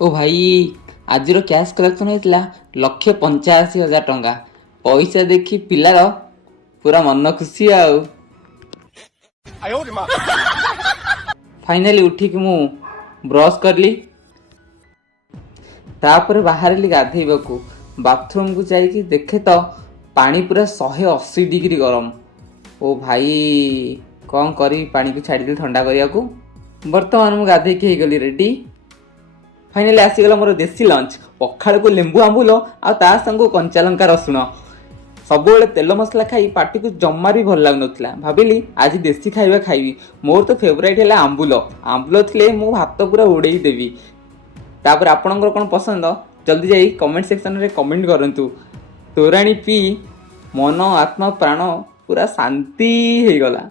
ओ भाई ଆଜିର cash collection ହେଇଥିଲା 1,85,000 ଟଙ୍କା। ପଇସା ଦେଖି ପିଲାର ପୁରା ମନ ଖୁସି ଆଉ। ଫାଇନାଲି ଉଠିକି ମୁଁ ବ୍ରସ୍ କଲି, ତାପରେ ବାହାରିଲି ଗାଧେଇବାକୁ। ବାଥରୁମକୁ ଯାଇକି ଦେଖେ ତ ପାଣି ପୁରା 180 ଡିଗ୍ରୀ ଗରମ। ଓ ଭାଇ କ'ଣ କରିବି, ପାଣିକୁ ଛାଡ଼ିଦେଲି ଥଣ୍ଡା କରିବାକୁ। ବର୍ତ୍ତମାନ ମୁଁ ଗାଧେଇକି ହେଇଗଲି ରେଡ଼ି। ଫାଇନାଲି ଆସିଗଲା ମୋର ଦେଶୀ ଲଞ୍ଚ, ପଖାଳକୁ ଲେମ୍ବୁ ଆମ୍ବୁଲ ଆଉ ତା ସାଙ୍ଗକୁ କଞ୍ଚା ଲଙ୍କା ରସୁଣ। ସବୁବେଳେ ତେଲ ମସଲା ଖାଇ ପାଟିକୁ ଜମାରୁ ବି ଭଲ ଲାଗୁନଥିଲା। ଭାବିଲି ଆଜି ଦେଶୀ ଖାଇବା ଖାଇବି। ମୋର ତ ଫେଭରାଇଟ୍ ହେଲା ଆମ୍ବୁଲ। ଆମ୍ବୁଲ ଥିଲେ ମୁଁ ଭାତ ପୁରା ଉଡ଼େଇ ଦେବି। ତାପରେ ଆପଣଙ୍କର କ'ଣ ପସନ୍ଦ ଜଲ୍ଦି ଯାଇ କମେଣ୍ଟ ସେକ୍ସନରେ କମେଣ୍ଟ କରନ୍ତୁ। ତୋରାଣୀ ପିଇ ମନ ଆତ୍ମା ପ୍ରାଣ ପୁରା ଶାନ୍ତି ହେଇଗଲା।